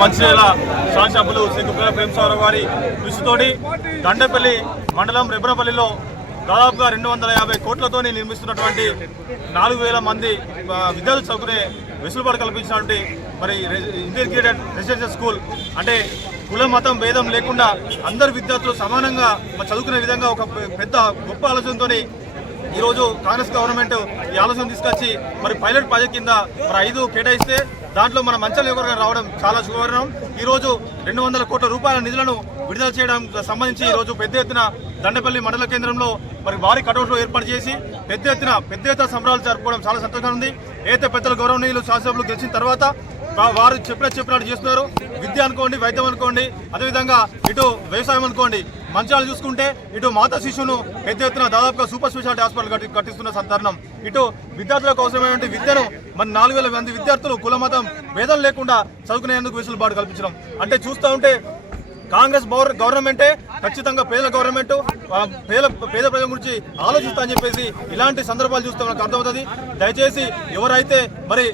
మంచిర్యాల శాసనసభ్యులు శ్రీ కుప్పల ప్రేమసాగర్ గారి కృషితోటి దండపల్లి మండలం రెబ్రపల్లిలో దాదాపుగా 250 కోట్లతో నిర్మిస్తున్నటువంటి 4000 మంది విద్యార్థులు చదువుకునే వెసులుబాటు కల్పించినటువంటి మరి ఇంటిగ్రేటెడ్ రెసిడెన్షియల్ స్కూల్ అంటే కుల మతం భేదం లేకుండా అందరు విద్యార్థులు సమానంగా చదువుకునే విధంగా ఒక పెద్ద గొప్ప ఆలోచనతో ఈరోజు కాంగ్రెస్ గవర్నమెంట్ ఈ ఆలోచన తీసుకొచ్చి మరి పైలట్ ప్రాజెక్ట్ కింద మరి 5 కేటాయిస్తే దాంట్లో మన మంచల యువకులుగా రావడం చాలా శుభవరణం. ఈరోజు 200 కోట్ల రూపాయల నిధులను విడుదల చేయడం సంబంధించి ఈరోజు పెద్ద ఎత్తున దండపల్లి మండల కేంద్రంలో మరి భారీ కటౌట్లు ఏర్పాటు చేసి పెద్ద ఎత్తున సంబరాలు జరుపుకోవడం చాలా సంతోషంగా ఉంది. అయితే పెద్దల గౌరవనీయులు శాసనసభ్యులు గెలిచిన తర్వాత వారు చెప్పినట్టు చేస్తున్నారు. విద్య అనుకోండి, వైద్యం అనుకోండి, అదేవిధంగా ఇటు వ్యవసాయం అనుకోండి, మంచాలు చూసుకుంటే ఇటు మాతా శిశువును పెద్ద ఎత్తున దాదాపుగా సూపర్ స్పెషాలిటీ హాస్పిటల్ కట్టిస్తున్న సందర్భం. ఇటు విద్యార్థులకు అవసరమైనటువంటి విద్యను మన 4000 మంది విద్యార్థులు కుల మతం భేదం లేకుండా చదువుకునేందుకు వెసులుబాటు కల్పించడం అంటే చూస్తూ ఉంటే కాంగ్రెస్ గవర్నమెంటే ఖచ్చితంగా పేద గవర్నమెంట్ పేద ప్రజల గురించి ఆలోచిస్తా అని చెప్పేసి ఇలాంటి సందర్భాలు చూస్తే మనకు అర్థమవుతుంది. దయచేసి ఎవరైతే మరి